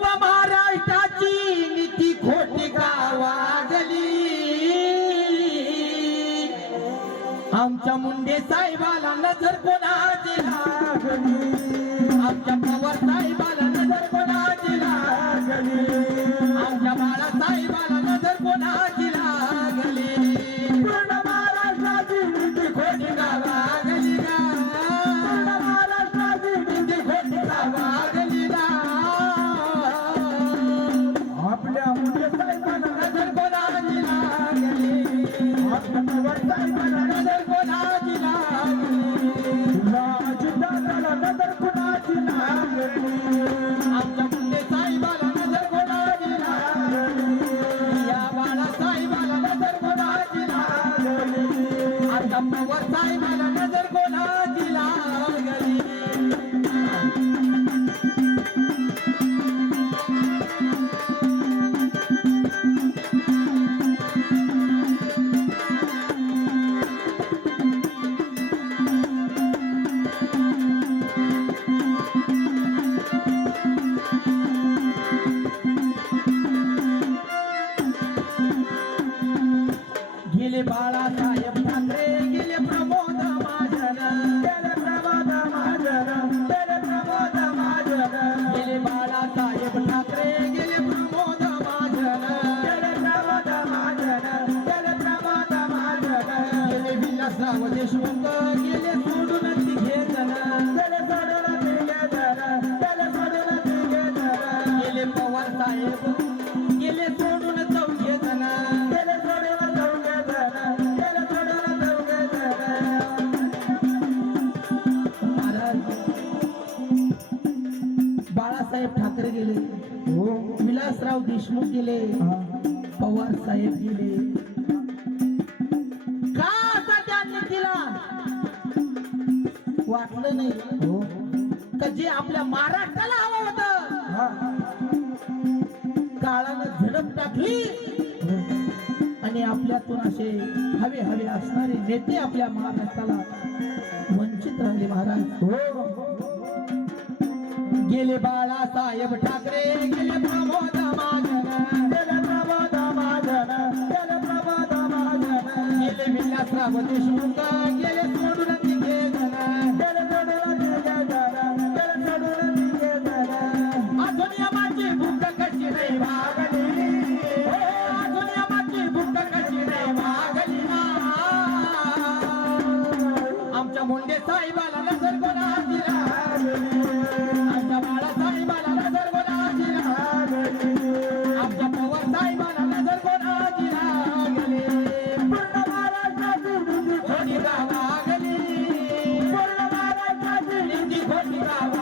नव महाराष्ट्राची नीती खोटी गावागली आमच्या मुंडे साहेबाला नजर कोणाची लागली आमच्या पवार साहेबाला नजर कोणाची लागली आमच्या बाळासाहेबाला नजर कोणाची लागली पूर्ण महाराष्ट्राची नीती खोटी गावागली पूर्ण महाराष्ट्राची नीती खोटी गावागली आपल्या मुंडे साहेबाला नजर कोणाची लागली आपल्या पवार साहेबाला नजर कोणाची लागली राजदादाला नजर कोणाची लागली आमच्या मुंडे साहेबाला नजर कोणाची लागली या बाळासाहेबाला नजर कोणाची लागली आमच्या पवार साहेबाला नजर कोणाची लागली गेले बाळासाहेब ठाकरे गेले प्रमोद महाजन गेले प्रमोद महाजन गेले प्रमोद महाजन गेले बाळासाहेब ठाकरे गेले प्रमोद महाजन गेले प्रमोद महाजन गेले प्रमोद महाजन गेले विलासराव देशमुख गेले सोडून तिघे जण गेले सोडून तिघे जण गेले सोडून तिघे जण गेले पवार साहेब गेले सोडून चौघे जण गेले सोडून चौघे जण गेले सोडून चौघे जण बाळासाहेब ठाकरे गेले हो विलासराव देशमुख गेले पवार साहेब गेले का असा त्या नीतीला वाटलं नाही हो का जे आपल्या महाराष्ट्राला हवं होतं काळानं झडप टाकली आणि आपल्यातून असे हवे हवे असणारे नेते आपल्या महाराष्ट्राला वंचित राहिले महाराज हो गेले बाळासाहेब ठाकरे गेले प्रमोद महाजन गेले प्रमोद महाजन गेले प्रमोद महाजन गेले विलासराव देशमुख गेले सोडून तिघे जण गेले सोडून तिघे जण गेले सोडून तिघे जण अजून आमची भूक कशी नाही भागली अजून आमची भूक कशी नाही भागली आमच्या मुंडे साहेबाला नजर कोणाची लागली आमच्या बाळासाहेबाला नजर कोणाची लागली आमच्या पवार साहेबाला नजर कोणाची लागली पूर्ण महाराष्ट्राची नीती खोटी गावागली पूर्ण महाराष्ट्राची नीती खोटी गावागली